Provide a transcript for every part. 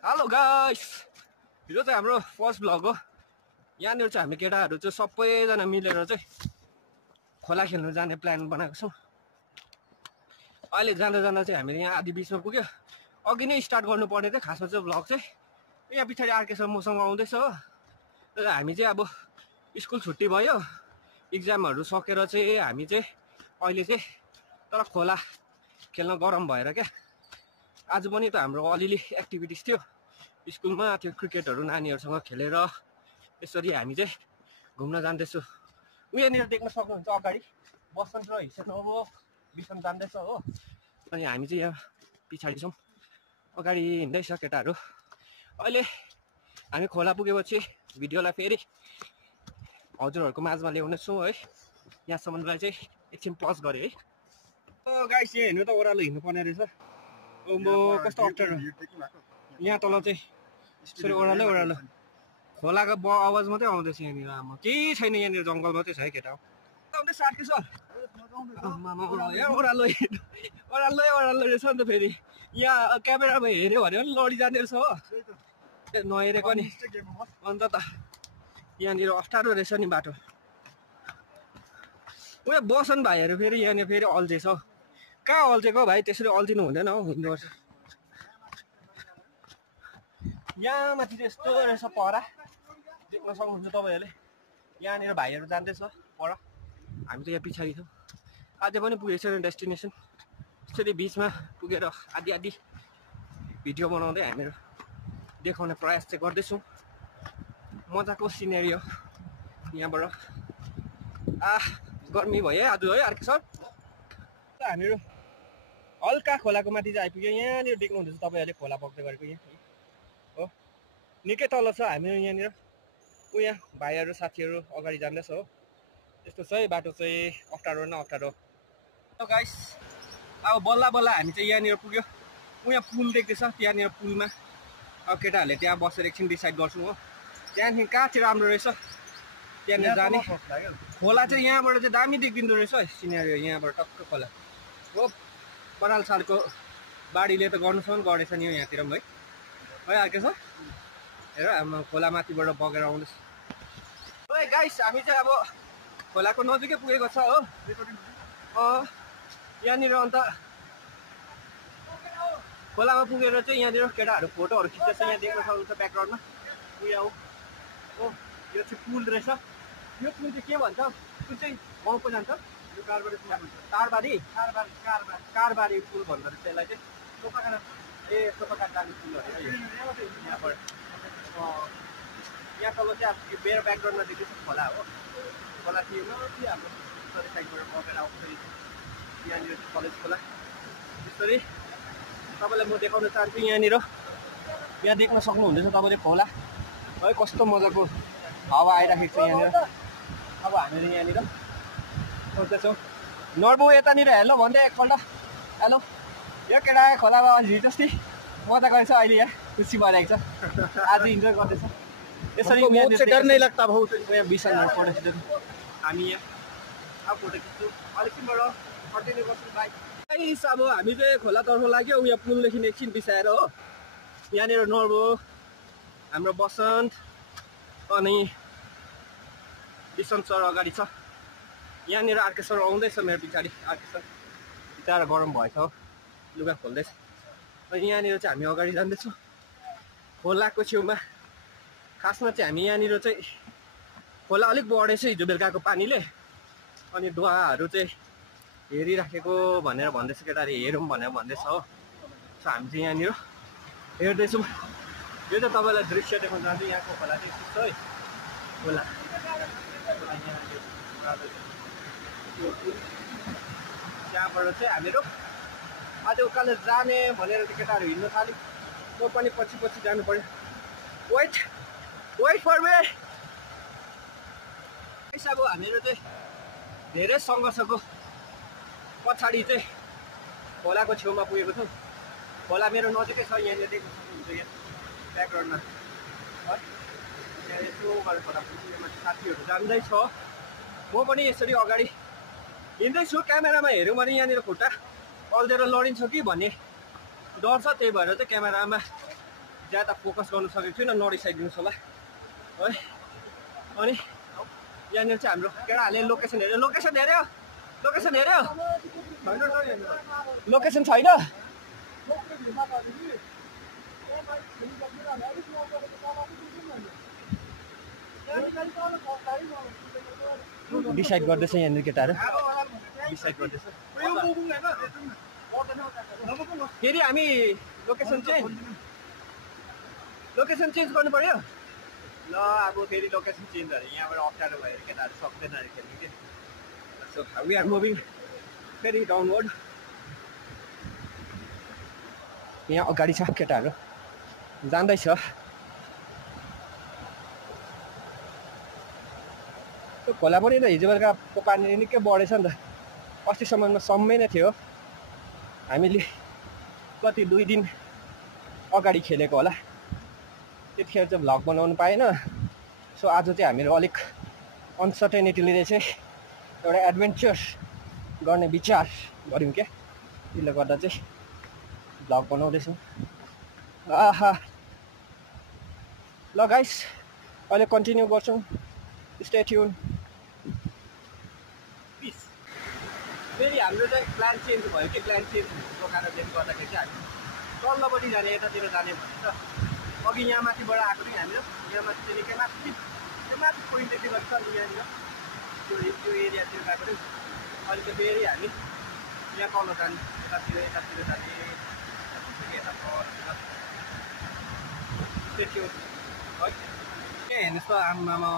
Hello guys, हिजो चाहिँ हाम्रो फर्स्ट भ्लग हो। यहाँनिर चाहिँ हामी केटाहरू चाहिँ सबैजना मिलेर चाहिँ खोला खेल्नु जाने प्लान बनाएको छौँ। अहिले जाँदा जाँदा चाहिँ हामीले यहाँ आधी बिचमा पुग्यो। अघि नै स्टार्ट गर्नुपर्ने थियो खासमा चाहिँ भ्लग चाहिँ। यहाँ पछाडि आर्केसम्म मसँग आउँदैछ हो। तर हामी चाहिँ अब स्कुल छुट्टी भयो, इक्जामहरू सकेर चाहिँ हामी चाहिँ अहिले चाहिँ तर खोला खेल्न गरम भएर क्या। आज पनि त हाम्रो अलिअलि एक्टिभिटिज थियो स्कुलमा, त्यो क्रिकेटहरू नानीहरूसँग खेलेर यसरी हामी चाहिँ घुम्न जाँदैछु। उहाँनिर देख्न सक्नुहुन्छ अगाडि बसन्त र हिसेनोबो बिसन जाँदैछ हो। अनि हामी चाहिँ यहाँ पछाडि छौँ, अगाडि हिँड्दैछ केटाहरू। अहिले हामी खोला पुगेपछि भिडियोलाई फेरि हजुरहरूको माझमा ल्याउनेछौँ है। यहाँसम्मलाई चाहिँ एकछिन पज गरेँ है। गाइस यहाँ हेर्नु त ओह्रालो हिँड्नुपर्ने रहेछ। कस्तो अप्ठ्यारो यहाँ तल चाहिँ यसरी ओह्रालो ओह्रालो खोलाको आवाज मात्रै आउँदैछ यहाँनिर। आमा केही छैन यहाँनिर, जङ्गल मात्रै छ है केटा। आउँदैछ आर्के सर, ओह्रालो ओह्रालो ओह्रालो रहेछ नि त। फेरि यहाँ क्यामेरामा हेऱ्यो भने पनि लडिजाने रहेछ हो, नहेरेको नि। अन्त त यहाँनिर अप्ठ्यारो रहेछ नि बाटो। उयो बसन् भाइहरू फेरि यहाँनिर फेरि अल्झेछ। कहाँ अल्झेको भाइ, त्यसरी अल्झिनु हुँदैन हौ, हिँड्नुपर्छ। यहाँ माथि चाहिँ यस्तो रहेछ पर, देख्न सक्नुहुन्छ तपाईँहरूले। यहाँनिर भाइहरू जाँदैछ पर, हामी चाहिँ यहाँ पछाडि छौँ। आज पनि पुगेको छैन डेस्टिनेसन। यसरी बिचमा पुगेर आधी आधी भिडियो बनाउँदै हामीहरू देखाउने प्रयास चाहिँ गर्दैछौँ। मजाको सिनेरी हो यहाँबाट। गर्मी भयो आज है आर्के सर। हामीहरू हल्का खोलाको माथि चाहिँ आइपुग्यो। यहाँनिर देख्नुहुँदैछ तपाईँहरूले खोला बग्दै गरेको यहाँ हो, निकै तल छ। हामीहरू यहाँनिर यहाँ भाइहरू साथीहरू अगाडि जाँदैछ हो। त्यस्तो छ है बाटो चाहिँ, अप्ठ्यारो न अप्ठ्यारो। गाइस अब बल्ल बल्ल हामी चाहिँ यहाँनिर पुग्यो। यहाँ पुल देख्दैछ, त्यहाँनिर पुलमा अब केटाहरूले त्यहाँ बसेर एकछिन डिसाइड गर्छौँ हो त्यहाँदेखि कहाँ चाहिँ राम्रो रहेछ त्यहाँनिर जाने। खोला चाहिँ यहाँबाट चाहिँ दामी देखिँदो रहेछ है सिनेरी। यहाँबाट टक्क खोला हो। बराल सालको बाढीले त गर्नुसम्म गरेछ नि यहाँतिर पनि है आर्के सर। हेर हाम्रो खोला माथिबाट बगेर आउँदैछ। ओए गाइस हामी चाहिँ अब खोलाको नजिकै पुगेको छ हो। यहाँनिर अन्त खोलामा पुगेर चाहिँ यहाँनिर केटाहरू फोटोहरू खिच्दैछ। यहाँ देख्न सक्नुहुन्छ ब्याकग्राउन्डमा उयो हो, यो चाहिँ पुल रहेछ। यो पुल चाहिँ के भन्छ, कुन चाहिँ गाउँ पो जान्छ? यो कारबारी कारबारी पुल भन्दो रहेछ यसलाई चाहिँ। सोपाकाट जाने पुल हो यहाँबाट। यहाँ तल चाहिँ अब मेरो ब्याकग्राउन्डमा देख्दैछ खोला हो। खोला थियो हाम्रो उत्तरी साइडबाट बगेर आउँछ यहाँनिर कलेज खोला। त्यसरी तपाईँलाई म देखाउन चाहन्छु। यहाँनिर यहाँ देख्न सक्नुहुँदैछ तपाईँले खोला है, कस्तो मजाको हावा आइराखेको छ यहाँनिर। अब हामीहरू यहाँनिर सोच्दैछौँ नर्बु यतानिर हेलो भन्दै एकपल्ट हेलो। यो केटा खोलामा हिजो अस्ति मजा गरेछ, अहिले यहाँ खुसी भइरहेको छ, आज इन्जोय गर्दैछ। यसरी डर नै लाग्छ भाउ। यहाँ बिसनहरू फोटो खिच्दैछ, हामी यहाँ अब फोटो खिच्छु। अलिकतिबाट कन्टिन्यू गर्छौँ बाइक। अब हामी चाहिँ खोलातर्फ लाग्यो, उयो पुलदेखि एकछिन बिसाएर हो। यहाँनिर नर्बु, हाम्रो बसन्त अनि बिसन्त सर अगाडि छ। यहाँनिर आर्के सर आउँदैछ मेरो पछाडि। आर्के सर बिचरा गरम भएछ हो, लुगा खोल्दैछ। अनि यहाँनिर चाहिँ हामी अगाडि जाँदैछौँ खोलाको छेउमा। खासमा चाहिँ हामी यहाँनिर चाहिँ खोला अलिक बढेछ हिजो बेलुकाको पानीले, अनि डुवाहरू चाहिँ हेरिराखेको भनेर भन्दैछ केटाले, हेरौँ भनेर भन्दैछ हो। सो हामी चाहिँ यहाँनिर हेर्दैछौँ। यो चाहिँ तपाईँलाई दृश्य देखाउन चाहन्छु। यहाँको खोला चाहिँ यस्तो छ है, खोला त्यहाँबाट चाहिँ हामीहरू आज उकालो जाने भनेर केटाहरू हिँड्नु थाल्यो। म पनि पछि पछि जानु पऱ्यो। Wait for me. अब हामीहरू चाहिँ धेरै सङ्घर्षको पछाडि चाहिँ खोलाको छेउमा पुगेको छौँ। खोला मेरो नजिकै छ, यहाँनिर देख्न सक्नुहुन्छ यहाँ ब्याकग्राउन्डमा है। यहाँ यसो गरेर खोला पुगेमा साथीहरू जाँदैछ, म पनि यसरी अगाडि हिँड्दैछु। क्यामेरामा हेऱ्यौँ भने यहाँनिर खुट्टा अल्झेर लडिन्छ कि भन्ने डर छ, त्यही भएर चाहिँ क्यामेरामा ज्यादा फोकस गर्नु सकेको छुइनँ, नरिसाइदिनुहोस् होला है। अनि यहाँनिर चाहिँ हाम्रो केटाहरूले लोकेसन हेऱ्यो लोकेसन छैन। डिसाइड गर्दैछ यहाँनिर केटाहरू, डिसाइड गर्दैछ। फेरि हामी लोकेसन चेन्ज गर्नु पर्यो। ल अब फेरि लोकेसन चेन्ज भयो, यहाँबाट अप्ठ्यारो भयो अरे, केटाहरू सक्दैन अरे खेल्नु कि। सो वी आर मुभिङ फेरि डाउनवर्ड। यहाँ अगाडि छ केटाहरू जाँदैछ। त्यो खोला पनि त हिजो बेलुकाको पानी निकै बढेछ नि त। अस्तिसम्ममा सम्मै नै थियो, हामीले कति 2 दिन अगाडि खेलेको होला, त्यतिखेर चाहिँ भ्लग बनाउनु पाएन। सो आज चाहिँ हामीहरू अलिक अनसर्टेनिटीले चाहिँ एउटा एडभेन्चर गर्ने विचार गऱ्यौँ क्या, त्यसले गर्दा चाहिँ भ्लग बनाउँदैछौँ। आहा ल गाइस अहिले कन्टिन्यू गर्छौँ, स्टे ट्युन। पिस। फेरि हाम्रो चाहिँ प्लान चेन्ज भयो कि, प्लान चेन्ज भएको कारणले गर्दाखेरि चाहिँ हामी तल्लोपट्टि जाने, यतातिर जाने भनेर अघि यहाँ माथिबाट आएको थियौँ हामीहरू। यहाँ माथि चाहिँ निकै माथि त्यो माथि पोइन्टदेखि गर्छ यहाँनिर त्यो एरियातिर गएको थियौँ। अहिले चाहिँ फेरि हामी यहाँ तल जाने, यतातिर जाने, यता है। के हेर्नुहोस् त आम्मामा,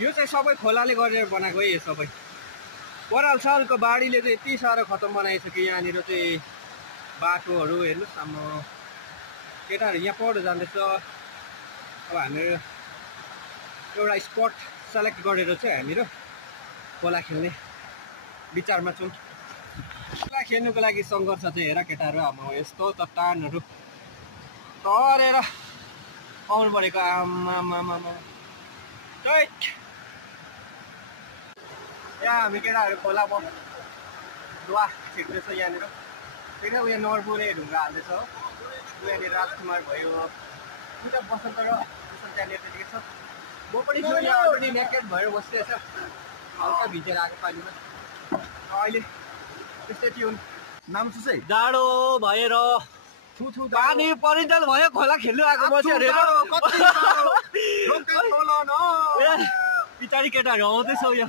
यो चाहिँ सबै खोलाले गरेर बनाएको है। यो सबै पराल सालको बाढीले चाहिँ यति साह्रो खतम बनाएछ कि यहाँनिर चाहिँ बाटोहरू हेर्नुहोस्। आम्मा केटाहरू यहाँ पढ्नु जाँदैछ। अब हामीहरू एउटा स्पट सेलेक्ट गरेर चाहिँ हामीहरू खोला खेल्ने विचारमा छौँ। खोला खेल्नुको लागि सङ्घर्ष चाहिँ हेर केटाहरू, अब यस्तो चट्टानहरू तरेर आउनु परेको। आम्मामा टाइट। यहाँ हामी केटाहरू खोलामा लुवा छिट्दैछ यहाँनिर। फेरि उयो नरपुरे ढुङ्गा हाल्दैछ हो। यहाँनिर राजकुमार भयो, दुईवटा बसन्त र बसन्त त्यहाँनिर त्यतिकै छ। म पनि छु यहाँ अलरेडी नेकेड भएर बसिरहेछ, हल्का भिजेर आएको पानीमा। अहिले त्यस्तै ट्युन नाम चाहिँ जाडो भएर पानी परिन्जेल भयो, खोला खेल्नु आएको बस्यो अरे। पछाडि केटाहरू आउँदैछ उयो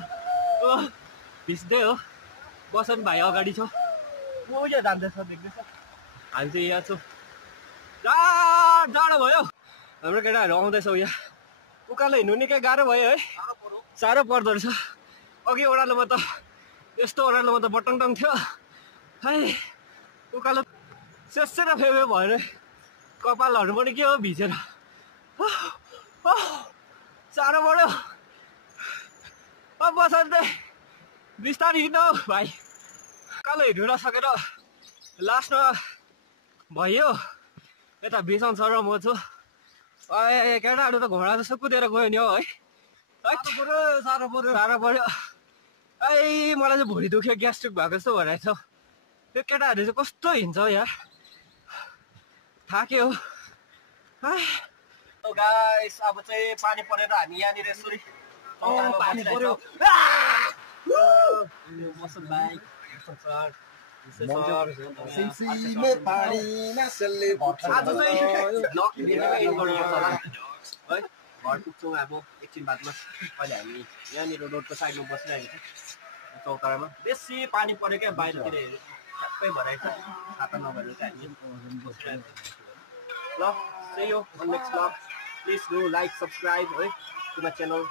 भिज्दै हो। बसन्त भाइ अगाडि छ, उयो जाँदैछ देख्दैछ। हामी चाहिँ यहाँ छौँ। जाडो भयो, हाम्रो केटाहरू आउँदैछ यहाँ। उकालो हिँड्नु निकै गाह्रो भयो है, साह्रो पर्दो रहेछ। अघि ओह्रालोमा त यस्तो ओह्रालोमा त बटङटङ थियो है, उकालो सेसेर फेबे भयो रे, कपालहरू पनि के हो भिजेर। साह्रो बढ्यो। अब बसन्ते बिस्तारै हिँड्नु भाइ, उकालो हिँड्नु नसकेर लास्टमा भयो। यता बिसन सर र म छु। केटाहरू त घोडा जस्तो कुदेर गयो नि हौ है। साह्रो पऱ्यो। मलाई चाहिँ भुँडी दुख्यो, ग्यास्ट्रिक भएको जस्तो भइरहेछ। त्यो केटाहरू चाहिँ कस्तो हिँड्छ यार, थाक्यो। गाइस अब चाहिँ पानी परेर हामी यहाँनिर यसरी पानी पर्यो। मौसम भाइ घर पुग्छौँ अब एकछिन बादमा। अहिले हामी यहाँनिर रोडको साइडमा बसिरहेको छ चौतारामा। बेसी पानी पऱ्यो क्या, बाहिरतिर सबै भराएको छ, छाता नभएर चाहिँ हामी बसिरहेको छ। ल see you on next vlog. Please do like, subscribe to my channel.